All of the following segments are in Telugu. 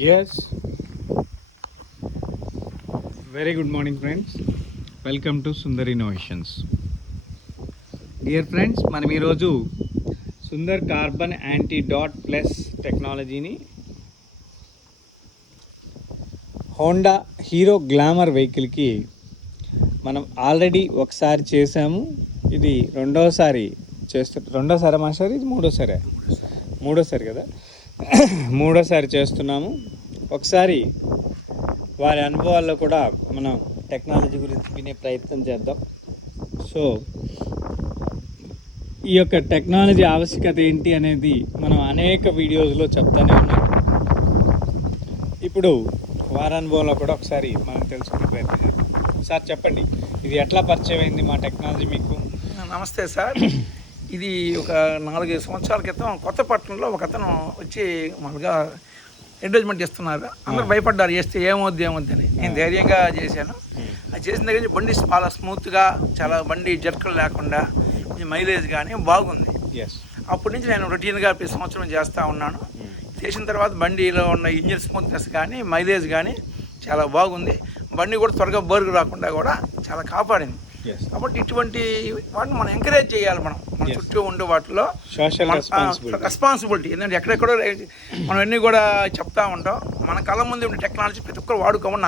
Yes, very good morning, friends. Welcome to Sundar Innovations. Dear friends, మనం ఈరోజు Sundar carbon anti dot plus టెక్నాలజీని హోండా హీరో గ్లామర్ వెహికల్కి మనం ఆల్రెడీ ఒకసారి చేసాము. ఇది రెండోసారి మాస్టర్, ఇది మూడోసారి కదా. మూడోసారి చేస్తున్నాము. ఒకసారి వారి అనుభవాల్లో కూడా మనం టెక్నాలజీ గురించి వినే ప్రయత్నం చేద్దాం. సో ఈ యొక్క టెక్నాలజీ ఆవశ్యకత ఏంటి అనేది మనం అనేక వీడియోస్లో చెప్తానే ఉన్నాం. ఇప్పుడు వారి అనుభవంలో కూడా ఒకసారి మనం తెలుసుకునే ప్రయత్నం చేద్దాం. సార్ చెప్పండి, ఇది ఎట్లా పరిచయం అయింది మా టెక్నాలజీ మీకు? నమస్తే సార్. ఇది ఒక 4-5 సంవత్సరాల క్రితం కొత్తపట్నంలో ఒక అతను వచ్చి మామూలుగా అడ్వర్టైజ్మెంట్ ఇస్తున్నారు. అందరూ భయపడ్డారు, చేస్తే ఏమవుద్ది అని. నేను ధైర్యంగా చేశాను. అది చేసిన దగ్గర నుంచి బండి చాలా స్మూత్గా, చాలా బండి జర్కులు లేకుండా, మైలేజ్ కానీ బాగుంది. అప్పటి నుంచి నేను రొటీన్గా ప్రతి సంవత్సరం చేస్తూ ఉన్నాను. చేసిన తర్వాత బండిలో ఉన్న ఇంజిన్ స్మూత్నెస్ కానీ, మైలేజ్ కానీ చాలా బాగుంది. బండి కూడా త్వరగా బర్గు రాకుండా కూడా చాలా కాపాడింది. కాబట్టి ఇటువంటి వాటిని మనం ఎంకరేజ్ చేయాలి. మన చుట్టూ ఉండే వాటిలో రెస్పాన్సిబిలిటీ ఎందుకంటే ఎక్కడెక్కడో మనం అన్నీ కూడా చెప్తా ఉంటాం. మన కళ్ళ ముందు ఉండే టెక్నాలజీ ప్రతి ఒక్కరు వాడుకోమని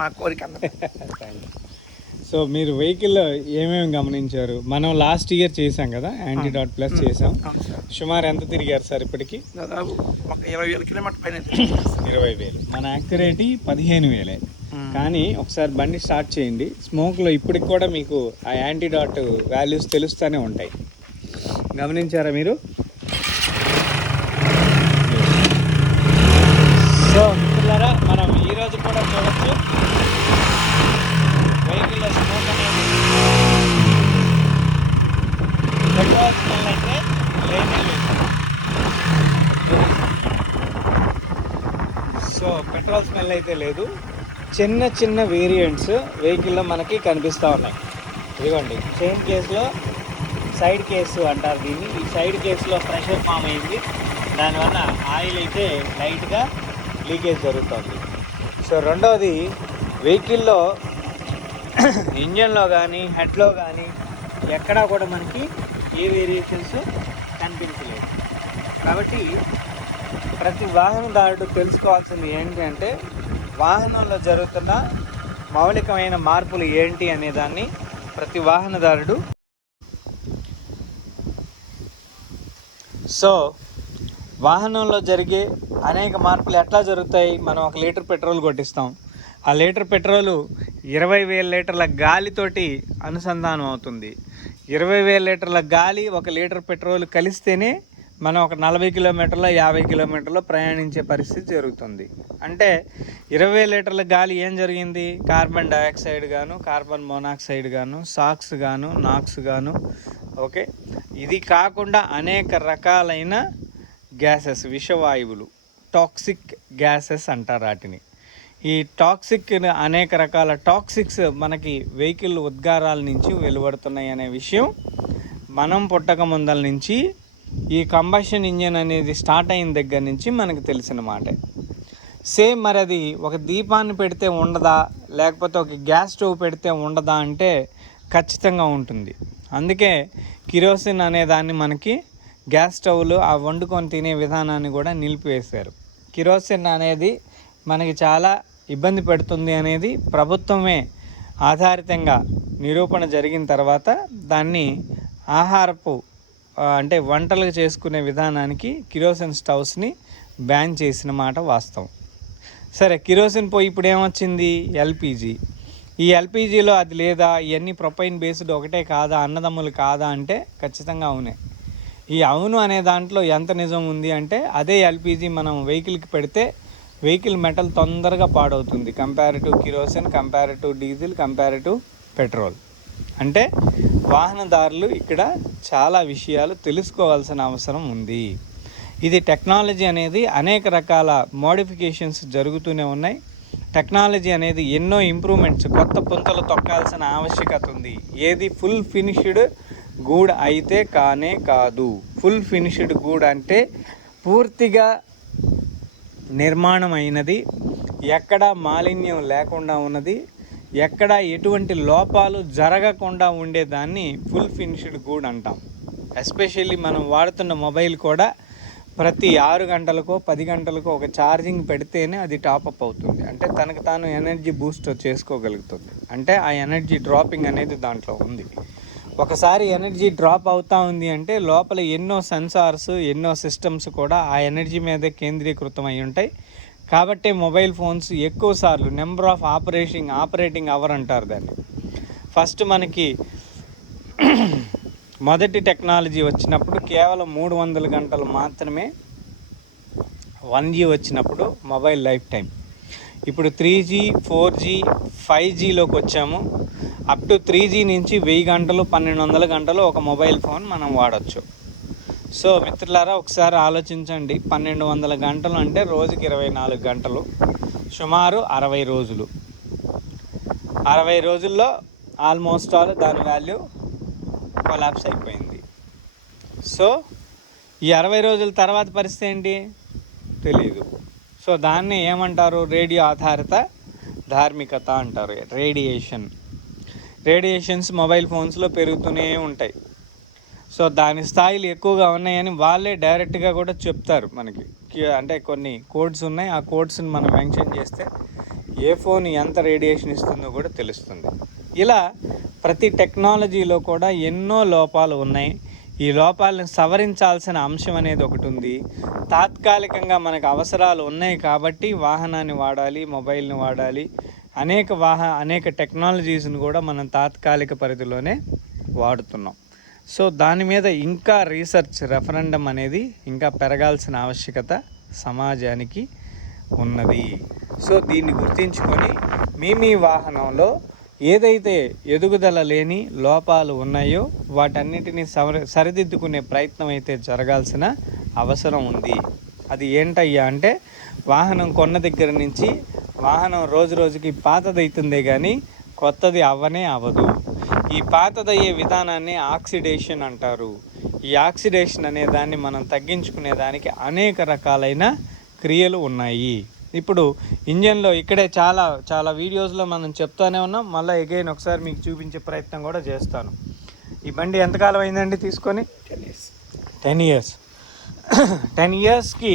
నా కోరిక. సో మీరు వెహికల్లో ఏమేమి గమనించారు? మనం లాస్ట్ ఇయర్ చేసాం కదా, యాంటీ డాట్ ప్లస్ చేసాం. సుమారు ఎంత తిరిగారు సార్ ఇప్పటికి? దాదాపు 20,000 కిలోమీటర్ పైన. 20,000. మన యాక్యురేటీ 15,000. కానీ ఒకసారి బండి స్టార్ట్ చేయండి, స్మోక్లో ఇప్పటికి కూడా మీకు ఆ యాంటీ డాట్ వాల్యూస్ తెలుస్తూనే ఉంటాయి. గమనించారా మీరు? సో మిత్రులారా, మనం ఈరోజు కూడా చూడవచ్చు వెహికల్లో స్మోక్ అనేది పెట్రోల్ స్మెల్ అయితే లేనే లేదు. సో పెట్రోల్ స్మెల్ అయితే లేదు. చిన్న చిన్న వేరియంట్స్ వెహికల్లో మనకి కనిపిస్తూ ఉన్నాయి. ఇదిగోండి, చైన్ కేసులో సైడ్ కేసు అంటారు దీన్ని. ఈ సైడ్ కేసులో ప్రెషర్ ఫామ్ అయింది, దానివల్ల ఆయిల్ అయితే లైట్గా లీకేజ్ జరుగుతుంది. సో రెండవది, వెహికల్లో ఇంజన్లో కానీ హెడ్లో కానీ ఎక్కడా కూడా మనకి ఏ వేరియేషన్స్ కనిపించలేదు. కాబట్టి ప్రతి వాహనదారుడు తెలుసుకోవాల్సింది ఏంటి అంటే, వాహనంలో జరుగుతున్న మౌలికమైన మార్పులు ఏంటి అనే దాన్ని ప్రతి వాహనదారుడు. సో వాహనంలో జరిగే అనేక మార్పులు ఎట్లా జరుగుతాయి? మనం 1 లీటర్ పెట్రోల్ కొట్టిస్తాం. ఆ లీటర్ పెట్రోలు 20,000 లీటర్ల గాలితోటి అనుసంధానం అవుతుంది. 20,000 లీటర్ల గాలి 1 లీటర్ పెట్రోల్ కలిస్తేనే మనం ఒక 40 కిలోమీటర్లో 50 కిలోమీటర్లో ప్రయాణించే పరిస్థితి జరుగుతుంది. అంటే 20,000 లీటర్ల గాలి ఏం జరిగింది? కార్బన్ డయాక్సైడ్ గాను, కార్బన్ మోనాక్సైడ్ గాను, సాక్స్ గాను, నాక్స్ గాను, ఓకే. ఇది కాకుండా అనేక రకాలైన గ్యాసెస్, విషవాయువులు, టాక్సిక్ గ్యాసెస్ అంటారు వాటిని. ఈ టాక్సిక్ అనేక రకాల టాక్సిక్స్ మనకి వెహికల్ ఉద్గారాల నుంచి వెలువడుతున్నాయి అనే విషయం మనం పుట్టక ముందల నుంచి, ఈ కంబషన్ ఇంజిన్ అనేది స్టార్ట్ అయిన దగ్గర నుంచి మనకు తెలిసిన మాటే. సేమ్ మరి అది ఒక దీపాన్ని పెడితే ఉండదా, లేకపోతే ఒక గ్యాస్ స్టవ్ పెడితే ఉండదా అంటే ఖచ్చితంగా ఉంటుంది. అందుకే కిరోసిన్ అనే దాన్ని మనకి గ్యాస్ స్టవ్లు ఆ వండుకొని తినే విధానాన్ని కూడా నిలిపివేశారు. కిరోసిన్ అనేది మనకి చాలా ఇబ్బంది పెడుతుంది అనేది ప్రభుత్వమే ఆధారితంగా నిరూపణ జరిగిన తర్వాత దాన్ని ఆహారపు అంటే వంటలు చేసుకునే విధానానికి కిరోసిన్ స్టవ్స్ని బ్యాన్ చేసిన మాట వాస్తవం. సరే, కిరోసిన్ పోయి ఇప్పుడు ఏమొచ్చింది? ఎల్పిజి. ఈ ఎల్పిజిలో అది లేదా, ఇవన్నీ ప్రొపైన్ బేస్డ్ ఒకటే కాదా, అన్నదమ్ములు కాదా అంటే ఖచ్చితంగా అవునే. ఈ అవును అనే దాంట్లో ఎంత నిజం ఉంది అంటే, అదే ఎల్పిజి మనం వెహికల్కి పెడితే వెహికల్ మెటల్ తొందరగా పాడవుతుంది comparative kerosene, comparative diesel, comparative petrol. అంటే వాహనదారులు ఇక్కడ చాలా విషయాలు తెలుసుకోవాల్సిన అవసరం ఉంది. ఇది టెక్నాలజీ అనేది అనేక రకాల మోడిఫికేషన్స్ జరుగుతూనే ఉన్నాయి. టెక్నాలజీ అనేది ఎన్నో ఇంప్రూవ్మెంట్స్, కొత్త పుంతలు తొక్కాల్సిన ఆవశ్యకత ఉంది. ఏది ఫుల్ ఫినిష్డ్ గూడ్ అయితే కానే కాదు. ఫుల్ ఫినిష్డ్ గూడ్ అంటే పూర్తిగా నిర్మాణం అయినది, ఎక్కడ మాలిన్యం లేకుండా ఉన్నది, ఎక్కడ ఎటువంటి లోపాలు జరగకుండా ఉండేదాన్ని ఫుల్ ఫినిష్డ్ గూడ్ అంటాం. ఎస్పెషల్లీ మనం వాడుతున్న మొబైల్ కూడా ప్రతి 6 గంటలకో 10 గంటలకో ఒక ఛార్జింగ్ పెడితేనే అది టాపప్ అవుతుంది. అంటే తనకు తాను ఎనర్జీ బూస్ట్ చేసుకోగలుగుతుంది. అంటే ఆ ఎనర్జీ డ్రాపింగ్ అనేది దాంట్లో ఉంది. ఒకసారి ఎనర్జీ డ్రాప్ అవుతా ఉంది అంటే లోపల ఎన్నో సెన్సార్స్, ఎన్నో సిస్టమ్స్ కూడా ఆ ఎనర్జీ మీదే కేంద్రీకృతం అయి ఉంటాయి. కాబట్టి మొబైల్ ఫోన్స్ ఎక్కువ సార్లు నెంబర్ ఆఫ్ ఆపరేటింగ్ అవర్ అంటారు దాన్ని. ఫస్ట్ మనకి మొదటి టెక్నాలజీ వచ్చినప్పుడు కేవలం 300 గంటలు మాత్రమే 1G వచ్చినప్పుడు మొబైల్ లైఫ్ టైం. ఇప్పుడు 3G, 4G, 5Gలోకి వచ్చాము. అప్ టు 3G నుంచి 1000 గంటలు, 1200 గంటలు ఒక మొబైల్ ఫోన్ మనం వాడచ్చు. సో మిత్రులారా, ఒకసారి ఆలోచించండి. 1200 గంటలు అంటే రోజుకి 24 గంటలు, సుమారు 60 రోజులు. 60 రోజుల్లో ఆల్మోస్ట్ ఆల్ దాని వాల్యూ కొలాప్స్ అయిపోయింది. సో ఈ 60 రోజుల తర్వాత పరిస్థితి ఏంటి తెలీదు. సో దాన్ని ఏమంటారు? రేడియో ఆధారిత ధార్మికత అంటారు. రేడియేషన్స్ మొబైల్ ఫోన్స్లో పెరుగుతూనే ఉంటాయి. సో దాని స్థాయిలు ఎక్కువగా ఉన్నాయని వాళ్ళే డైరెక్ట్గా కూడా చెప్తారు మనకి. అంటే కొన్ని కోడ్స్ ఉన్నాయి, ఆ కోడ్స్ని మనం మెన్షన్ చేస్తే ఏ ఫోన్ ఎంత రేడియేషన్ ఇస్తుందో కూడా తెలుస్తుంది. ఇలా ప్రతి టెక్నాలజీలో కూడా ఎన్నో లోపాలు ఉన్నాయి. ఈ లోపాలను సవరించాల్సిన అంశం అనేది ఒకటి ఉంది. తాత్కాలికంగా మనకు అవసరాలు ఉన్నాయి కాబట్టి వాహనాన్ని వాడాలి, మొబైల్ని వాడాలి. అనేక టెక్నాలజీస్ని కూడా మనం తాత్కాలిక పరిధిలోనే వాడుతున్నాం. సో దాని మీద ఇంకా రీసెర్చ్, రెఫరెండం అనేది ఇంకా పెరగాల్సిన ఆవశ్యకత సమాజానికి ఉన్నది. సో దీన్ని గుర్తించుకొని మీ వాహనంలో ఏదైతే ఎదుగుదల లేని లోపాలు ఉన్నాయో వాటన్నిటిని సరిదిద్దుకునే ప్రయత్నం అయితే జరగాల్సిన అవసరం ఉంది. అది ఏంటయ్యా అంటే, వాహనం కొన్న దగ్గర నుంచి వాహనం రోజు రోజుకి పాతదవుతుందే కానీ కొత్తది అవ్వదు. ఈ పాతదయ్యే విధానాన్ని ఆక్సిడేషన్ అంటారు. ఈ ఆక్సిడేషన్ అనే దాన్ని మనం తగ్గించుకునే దానికి అనేక రకాలైన క్రియలు ఉన్నాయి. ఇప్పుడు ఇంజన్లో ఇక్కడే చాలా వీడియోస్లో మనం చెప్తానే ఉన్నాం. మళ్ళీ అగైన్ ఒకసారి మీకు చూపించే ప్రయత్నం కూడా చేస్తాను. ఈ బండి ఎంతకాలం అయిందండి తీసుకొని? 10 ఇయర్స్. 10 ఇయర్స్కి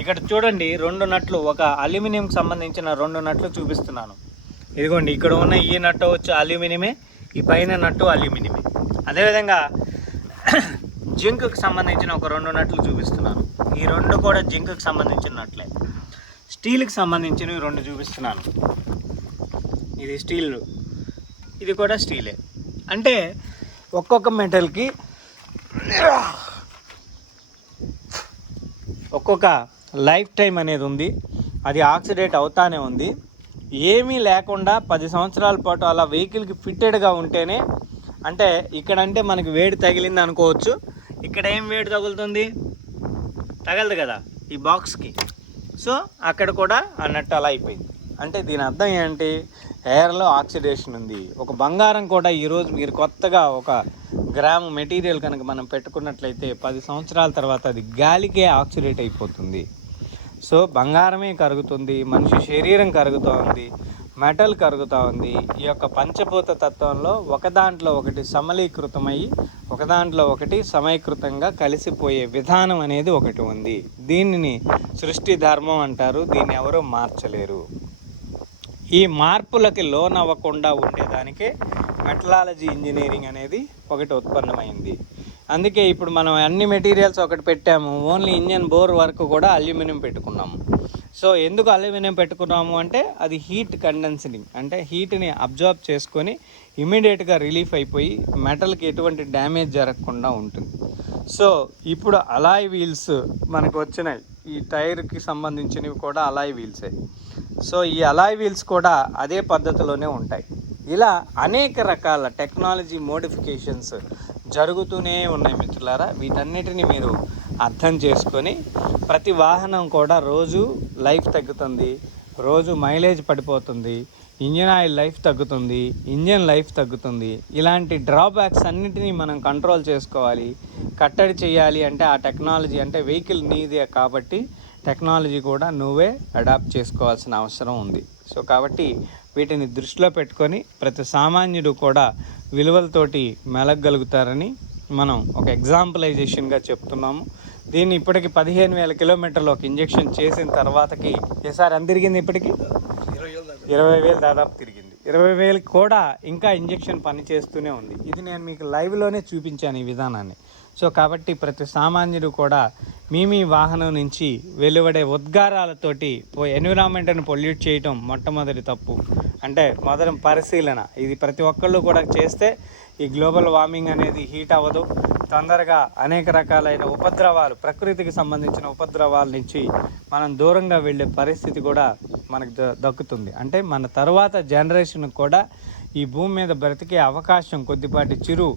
ఇక్కడ చూడండి, 2 నట్లు, ఒక అల్యూమినియంకి సంబంధించిన 2 నట్లు చూపిస్తున్నాను. ఇదిగోండి, ఇక్కడ ఉన్న ఈ నట్టు వచ్చి అల్యూమినియమే, ఈ పైన నట్టు అల్యూమినియమే. అదేవిధంగా జింక్కి సంబంధించిన ఒక 2 నట్లు చూపిస్తున్నాను. ఈ 2 కూడా జింక్కి సంబంధించిన నట్లే. స్టీల్కి సంబంధించినవి 2 చూపిస్తున్నాను. ఇది స్టీల్, ఇది కూడా స్టీలే. అంటే ఒక్కొక్క మెటల్కి ఒక్కొక్క లైఫ్ టైం అనేది ఉంది. అది ఆక్సిడేట్ అవుతానే ఉంది. ఏమీ లేకుండా 10 సంవత్సరాల పాటు అలా వెహికల్కి ఫిట్టెడ్గా ఉంటేనే, అంటే ఇక్కడంటే మనకి వేడి తగిలింది అనుకోవచ్చు. ఇక్కడ ఏం వేడి తగులుతుంది? తగలదు కదా ఈ బాక్స్కి. సో అక్కడ కూడా అన్నట్టు అలా అయిపోయింది. అంటే దీని అర్థం ఏంటి? ఎయిర్లో ఆక్సిడేషన్ ఉంది. ఒక బంగారం కూడా ఈరోజు మీరు కొత్తగా 1 గ్రాము మెటీరియల్ కనుక మనం పెట్టుకున్నట్లయితే 10 సంవత్సరాల తర్వాత అది గాలికే ఆక్సిడేట్ అయిపోతుంది. సో బంగారమే కరుగుతుంది, మనిషి శరీరం కరుగుతూ మెటల్ కరుగుతూ ఉంది. ఈ యొక్క పంచభూత తత్వంలో ఒకదాంట్లో ఒకటి సమలీకృతమయ్యి ఒకదాంట్లో ఒకటి సమీకృతంగా కలిసిపోయే విధానం అనేది ఒకటి ఉంది. దీనిని సృష్టి ధర్మం అంటారు. దీన్ని ఎవరూ మార్చలేరు. ఈ మార్పులకి లోనవ్వకుండా ఉండేదానికే మెటలాలజీ ఇంజనీరింగ్ అనేది ఒకటి ఉత్పన్నమైంది. అందుకే ఇప్పుడు మనం అన్ని మెటీరియల్స్ ఒకటి పెట్టాము. ఓన్లీ ఇంజన్ బోర్ వరకు కూడా అల్యూమినియం పెట్టుకున్నాము. సో ఎందుకు అల్యూమినియం పెట్టుకున్నాము అంటే, అది హీట్ కండెన్సింగ్, అంటే హీట్ని అబ్జార్బ్ చేసుకొని ఇమీడియట్గా రిలీఫ్ అయిపోయి మెటల్కి ఎటువంటి డ్యామేజ్ జరగకుండా ఉంటుంది. సో ఇప్పుడు అలాయ్ వీల్స్ మనకు వచ్చినాయి. ఈ టైర్కి సంబంధించినవి కూడా అలాయ్ వీల్సే. సో ఈ అలాయ్ వీల్స్ కూడా అదే పద్ధతిలోనే ఉంటాయి. ఇలా అనేక రకాల టెక్నాలజీ మోడిఫికేషన్స్ జరుగుతూనే ఉన్నాయి మిత్రులారా. వీటన్నిటిని మీరు అర్థం చేసుకొని, ప్రతి వాహనం కూడా రోజు లైఫ్ తగ్గుతుంది, రోజు మైలేజ్ పడిపోతుంది, ఇంజిన్ ఆయిల్ లైఫ్ తగ్గుతుంది, ఇంజిన్ లైఫ్ తగ్గుతుంది. ఇలాంటి డ్రాబ్యాక్స్ అన్నిటినీ మనం కంట్రోల్ చేసుకోవాలి. కట్టడి చేయాలి అంటే ఆ టెక్నాలజీ, అంటే వెహికల్ నీదే కాబట్టి టెక్నాలజీ కూడా నువ్వే అడాప్ట్ చేసుకోవాల్సిన అవసరం ఉంది. సో కాబట్టి వీటిని దృష్టిలో పెట్టుకొని ప్రతి సామాన్యుడు కూడా విలువలతోటి మెలగలుగుతారని మనం ఒక ఎగ్జాంపులైజేషన్గా చెప్తున్నాము. దీన్ని ఇప్పటికి 15,000 కిలోమీటర్లు ఒక ఇంజెక్షన్ చేసిన తర్వాతకి ఈసారి ఎంత తిరిగింది? ఇప్పటికి 20,000 దాదాపు తిరిగింది. 20,000 కూడా ఇంకా ఇంజెక్షన్ పని చేస్తూనే ఉంది. ఇది నేను మీకు లైవ్లోనే చూపించాను ఈ విధానాన్ని. సో కాబట్టి ప్రతి సామాన్యుడు కూడా మీ వాహనం నుంచి వెలువడే ఉద్గారాలతోటి ఎన్విరాన్మెంట్ని పొల్యూట్ చేయటం మొట్టమొదటి తప్పు. అంటే మొదటి పరిశీలన ఇది ప్రతి ఒక్కళ్ళు కూడా చేస్తే ఈ గ్లోబల్ వార్మింగ్ అనేది హీట్ అవ్వదు. తొందరగా అనేక రకాలైన ఉపద్రవాలు, ప్రకృతికి సంబంధించిన ఉపద్రవాల నుంచి మనం దూరంగా వెళ్ళే పరిస్థితి కూడా మనకు దక్కుతుంది. అంటే మన తర్వాత జనరేషన్కి కూడా ఈ భూమి మీద బ్రతికే అవకాశం కొద్దిపాటి చిరు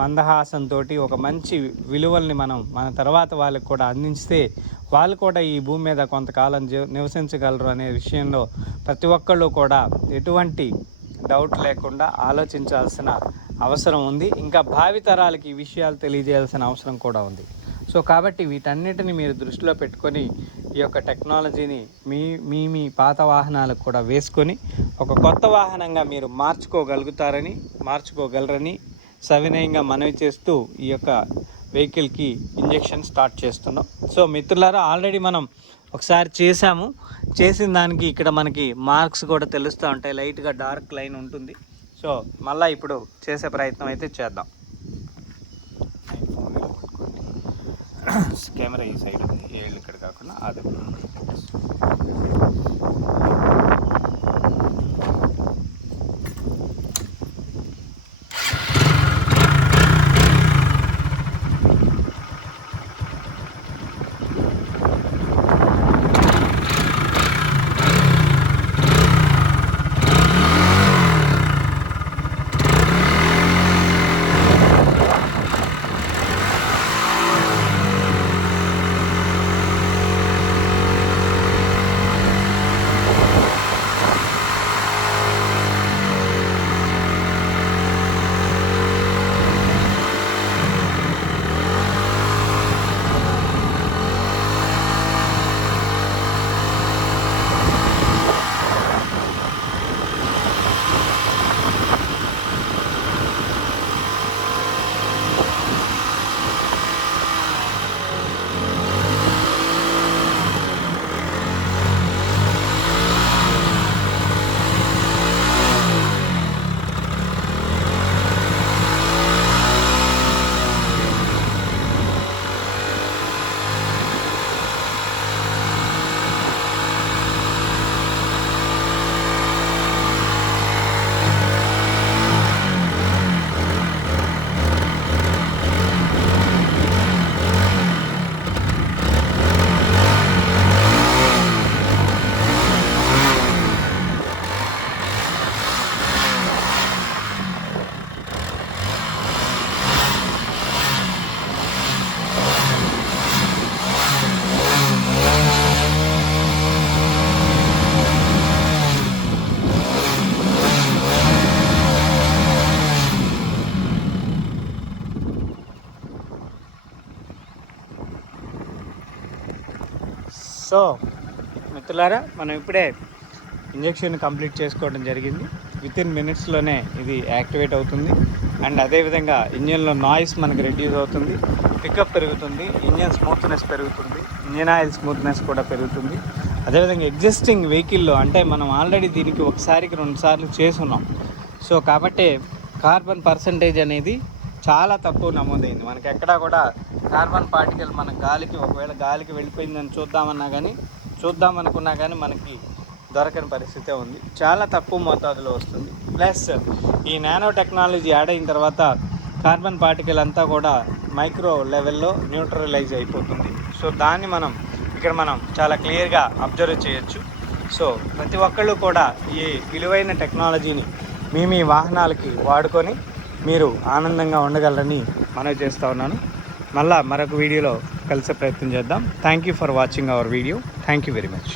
మందహాసంతో ఒక మంచి విలువల్ని మనం మన తర్వాత వాళ్ళకి కూడా అందిస్తే వాళ్ళు కూడా ఈ భూమి మీద కొంతకాలం నివసించగలరు అనే విషయంలో ప్రతి ఒక్కళ్ళు కూడా ఎటువంటి డౌట్ లేకుండా ఆలోచించాల్సిన అవసరం ఉంది. ఇంకా భావితరాలకి ఈ విషయాలు తెలియజేయాల్సిన అవసరం కూడా ఉంది. సో కాబట్టి వీటన్నిటిని మీరు దృష్టిలో పెట్టుకొని ఈ యొక్క టెక్నాలజీని మీ పాత వాహనాలకు కూడా వేసుకొని ఒక కొత్త వాహనంగా మీరు మార్చుకోగలరని సవినయంగా మనవి చేస్తూ ఈ యొక్క వెహికల్కి ఇంజెక్షన్ స్టార్ట్ చేస్తున్నాం. సో మిత్రులారా, ఆల్రెడీ మనం ఒకసారి చేసిన దానికి ఇక్కడ మనకి మార్క్స్ కూడా తెలుస్తూ ఉంటాయి. లైట్గా డార్క్ లైన్ ఉంటుంది. సో మళ్ళీ ఇప్పుడు చేసే ప్రయత్నం అయితే చేద్దాం. కెమెరా ఈ సైడ్ ఉంది, ఏళ్ళు ఇక్కడ కాకుండా అది. సో మిత్రులారా, మనం ఇప్పుడే ఇంజెక్షన్ కంప్లీట్ చేసుకోవడం జరిగింది. వితిన్ మినిట్స్లోనే ఇది యాక్టివేట్ అవుతుంది. అండ్ అదేవిధంగా ఇంజన్లో నాయిస్ మనకు రెడ్యూస్ అవుతుంది, పికప్ పెరుగుతుంది, ఇంజన్ స్మూత్నెస్ పెరుగుతుంది, ఇంజన్ ఆయిల్ స్మూత్నెస్ కూడా పెరుగుతుంది. అదేవిధంగా ఎగ్జిస్టింగ్ వెహికల్లో అంటే మనం ఆల్రెడీ దీనికి ఒకసారికి 2 సార్లు చేసున్నాం. సో కాబట్టి కార్బన్ పర్సంటేజ్ అనేది చాలా తక్కువ నమోదైంది. మనకి ఎక్కడా కూడా కార్బన్ పార్టికల్ మన గాలికి, ఒకవేళ గాలికి వెళ్ళిపోయిందని చూద్దామనుకున్నా కానీ మనకి దొరకని పరిస్థితే ఉంది. చాలా తక్కువ మోతాదులో వస్తుంది. ప్లస్ ఈ నానో టెక్నాలజీ యాడ్ అయిన తర్వాత కార్బన్ పార్టికల్ అంతా కూడా మైక్రో లెవెల్లో న్యూట్రలైజ్ అయిపోతుంది. సో దాన్ని మనం చాలా క్లియర్గా అబ్జర్వ్ చేయొచ్చు. సో ప్రతి ఒక్కళ్ళు కూడా ఈ విలువైన టెక్నాలజీని మీ వాహనాలకి వాడుకొని మీరు ఆనందంగా ఉండగలరని మనవి చేస్తూ ఉన్నాను. మళ్ళీ మరొక వీడియోలో కలిసే ప్రయత్నం చేద్దాం. Thank you for watching our video. Thank you very much.